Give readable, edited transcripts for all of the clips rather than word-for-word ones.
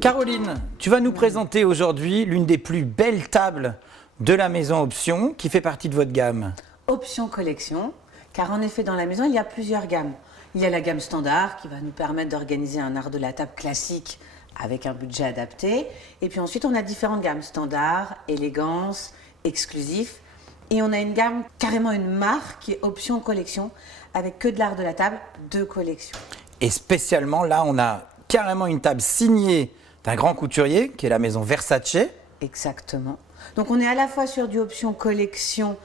Caroline, tu vas nous présenter aujourd'hui l'une des plus belles tables de la maison Option qui fait partie de votre gamme. Option collection, car en effet dans la maison il y a plusieurs gammes. Il y a la gamme standard qui va nous permettre d'organiser un art de la table classique avec un budget adapté. Et puis ensuite on a différentes gammes, standard, élégance, exclusif. Et on a une gamme, carrément une marque qui est Option collection avec que de l'art de la table de collection. Et spécialement là on a carrément une table signée d'un grand couturier qui est la maison Versace. Exactement. Donc on est à la fois sur du Option collection,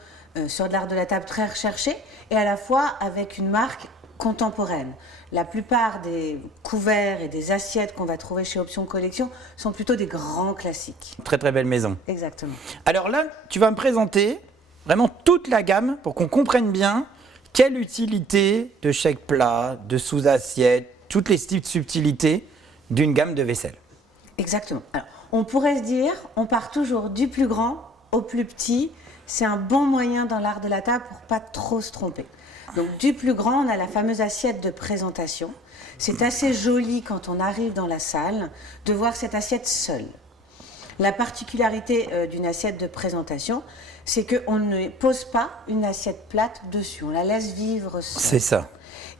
sur de l'art de la table très recherché, et à la fois avec une marque contemporaine. La plupart des couverts et des assiettes qu'on va trouver chez Option collection sont plutôt des grands classiques. Très très belle maison. Exactement. Alors là, tu vas me présenter vraiment toute la gamme pour qu'on comprenne bien quelle utilité de chaque plat, de sous-assiette, toutes les petites subtilités d'une gamme de vaisselle. Exactement. Alors, on pourrait se dire, on part toujours du plus grand au plus petit. C'est un bon moyen dans l'art de la table pour pas trop se tromper. Donc du plus grand, on a la fameuse assiette de présentation. C'est assez joli quand on arrive dans la salle de voir cette assiette seule. La particularité d'une assiette de présentation, c'est qu'on ne pose pas une assiette plate dessus, on la laisse vivre seule. C'est ça.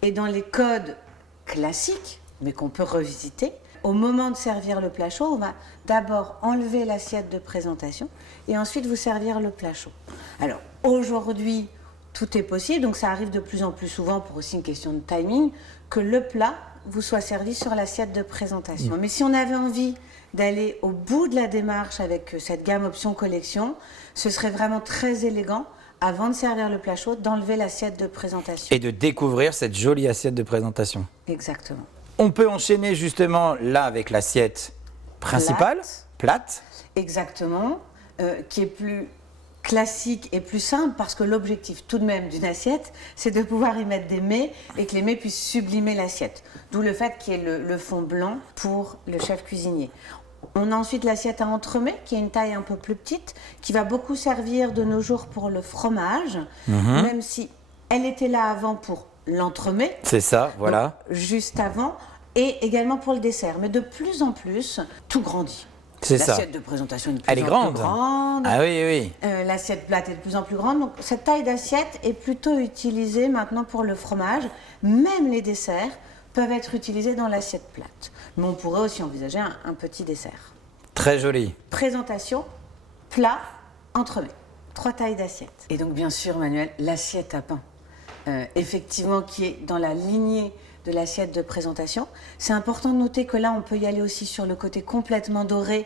Et dans les codes classiques, mais qu'on peut revisiter, au moment de servir le plat chaud, on va d'abord enlever l'assiette de présentation et ensuite vous servir le plat chaud. Alors aujourd'hui, tout est possible, donc ça arrive de plus en plus souvent pour aussi une question de timing, que le plat vous soit servi sur l'assiette de présentation. Mais si on avait envie d'aller au bout de la démarche avec cette gamme Option collection, ce serait vraiment très élégant, avant de servir le plat chaud, d'enlever l'assiette de présentation. Et de découvrir cette jolie assiette de présentation. Exactement. On peut enchaîner justement là avec l'assiette principale, plate. Exactement, qui est plus classique et plus simple parce que l'objectif tout de même d'une assiette, c'est de pouvoir y mettre des mets et que les mets puissent sublimer l'assiette. D'où le fait qu'il y ait le fond blanc pour le chef cuisinier. On a ensuite l'assiette à entremets qui est une taille un peu plus petite, qui va beaucoup servir de nos jours pour le fromage, même si elle était là avant pour l'entremet. C'est ça, voilà. Donc, juste avant, et également pour le dessert. Mais de plus en plus, tout grandit. C'est ça. L'assiette de présentation est de plus Elle est en grande. plus grande. Ah oui, oui. L'assiette plate est de plus en plus grande. Donc cette taille d'assiette est plutôt utilisée maintenant pour le fromage. Même les desserts peuvent être utilisés dans l'assiette plate. Mais on pourrait aussi envisager un petit dessert. Très joli. Présentation, plat, entremets. 3 tailles d'assiette. Et donc bien sûr, Manuel, l'assiette à pain. Effectivement, qui est dans la lignée de l'assiette de présentation. C'est important de noter que là, on peut y aller aussi sur le côté complètement doré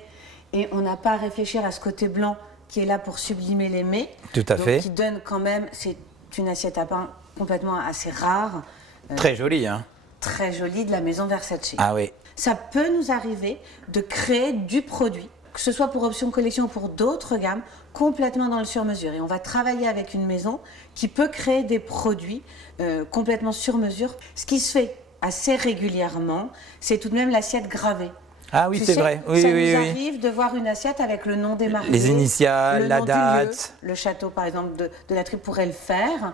et on n'a pas à réfléchir à ce côté blanc qui est là pour sublimer les mets. Tout à fait. Qui donne quand même, c'est une assiette à pain complètement assez rare. Très jolie, hein. Très jolie de la maison Versace. Ah oui. Ça peut nous arriver de créer du produit, que ce soit pour Option collection ou pour d'autres gammes, complètement dans le sur-mesure. Et on va travailler avec une maison qui peut créer des produits complètement sur-mesure. Ce qui se fait assez régulièrement, c'est tout de même l'assiette gravée. Ah oui, c'est vrai. Oui, ça oui, nous oui. arrive de voir une assiette avec le nom des mariés, Les initiales, le la nom date. du lieu, le château par exemple de la tribu pourrait le faire.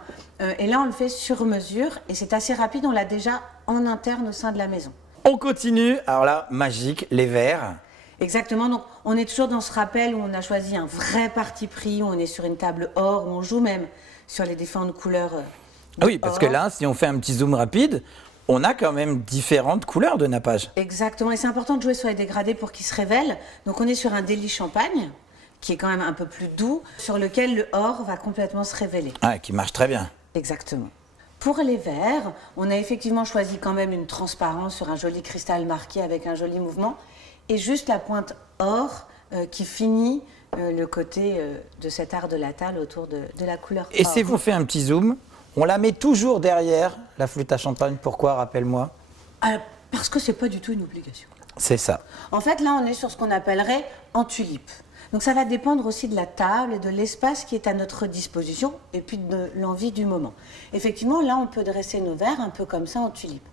Et là, on le fait sur mesure et c'est assez rapide. On l'a déjà en interne au sein de la maison. On continue. Alors là, magique, les verres. Exactement, donc on est toujours dans ce rappel où on a choisi un vrai parti pris, où on est sur une table or, où on joue même sur les différentes couleurs. Ah oui, parce que là, si on fait un petit zoom rapide, on a quand même différentes couleurs de nappage. Exactement, et c'est important de jouer sur les dégradés pour qu'ils se révèlent. Donc on est sur un délit champagne, qui est quand même un peu plus doux, sur lequel le or va complètement se révéler. Ah, qui marche très bien. Exactement. Pour les verres, on a effectivement choisi quand même une transparence sur un joli cristal marqué avec un joli mouvement, et juste la pointe or qui finit le côté de cet art de la table autour de la couleur or. Et si vous faites un petit zoom, on la met toujours derrière la flûte à champagne. Pourquoi, rappelle-moi? Parce que c'est pas du tout une obligation. C'est ça. En fait, là, on est sur ce qu'on appellerait en tulipe. Donc ça va dépendre aussi de la table et de l'espace qui est à notre disposition et puis de l'envie du moment. Effectivement, là, on peut dresser nos verres un peu comme ça en tulipe.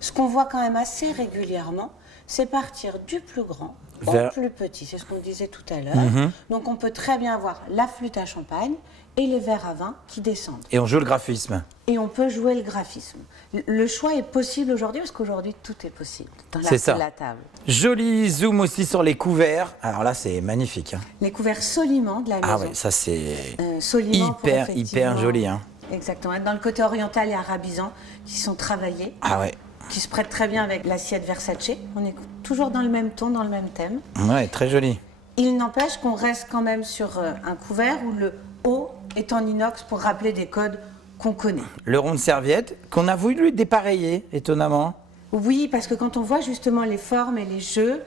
Ce qu'on voit quand même assez régulièrement, c'est partir du plus grand au plus petit. C'est ce qu'on disait tout à l'heure. Donc on peut très bien avoir la flûte à champagne et les verres à vin qui descendent. Et on joue le graphisme. Et on peut jouer le graphisme. Le choix est possible aujourd'hui parce qu'aujourd'hui tout est possible dans C'est ça. la table. Joli zoom aussi sur les couverts. Alors là, c'est magnifique. Hein. Les couverts Soliman de la maison. Ah ouais, ça c'est Soliman pour hyper effectivement- joli. Hein. Exactement. Dans le côté oriental et arabisant qui sont travaillés, Ah ouais. qui se prêtent très bien avec l'assiette Versace. On est toujours dans le même ton, dans le même thème. Ouais, très joli. Il n'empêche qu'on reste quand même sur un couvert où le haut est en inox pour rappeler des codes qu'on connaît. Le rond de serviette qu'on a voulu dépareiller, étonnamment. Oui, parce que quand on voit justement les formes et les jeux,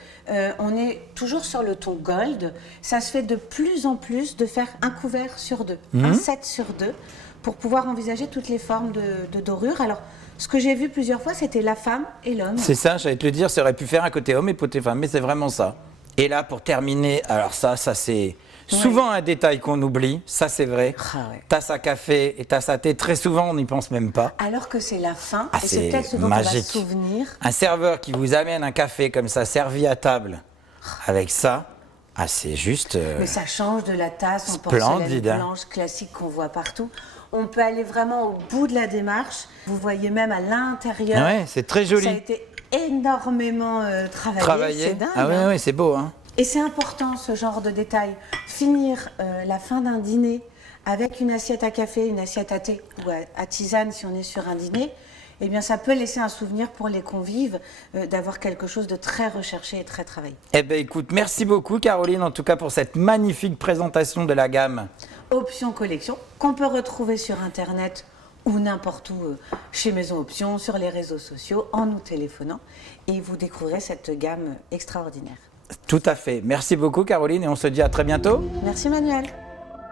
on est toujours sur le ton gold. Ça se fait de plus en plus de faire un couvert sur deux, un set sur deux, pour pouvoir envisager toutes les formes de dorure. Alors, ce que j'ai vu plusieurs fois, c'était la femme et l'homme. C'est ça, j'allais te le dire, ça aurait pu faire un côté homme et côté femme, mais c'est vraiment ça. Et là, pour terminer, alors ça c'est souvent un détail qu'on oublie, ça c'est vrai. Ah ouais. Tasse à café et tasse à thé, très souvent on n'y pense même pas. Alors que c'est la fin, Ah, et c'est c'est peut-être ce dont magique. on va se souvenir. Un serveur qui vous amène un café comme ça, servi à table, avec ça, ah c'est juste... Mais ça change de la tasse en porcelaine Splendide, hein. blanche classique qu'on voit partout. On peut aller vraiment au bout de la démarche. Vous voyez même à l'intérieur. Ouais, c'est très joli. Ça a été énormément travaillé. Travailler. C'est dingue. Ah oui, hein. oui, c'est beau. Hein. Et c'est important ce genre de détail. Finir la fin d'un dîner avec une assiette à café, une assiette à thé ou à tisane si on est sur un dîner, eh bien ça peut laisser un souvenir pour les convives d'avoir quelque chose de très recherché et très travaillé. Eh bien écoute, merci beaucoup Caroline, en tout cas pour cette magnifique présentation de la gamme. Option collection qu'on peut retrouver sur internet ou n'importe où chez Maison Option, sur les réseaux sociaux, en nous téléphonant, et vous découvrirez cette gamme extraordinaire. Tout à fait. Merci beaucoup Caroline et on se dit à très bientôt. Merci Manuel.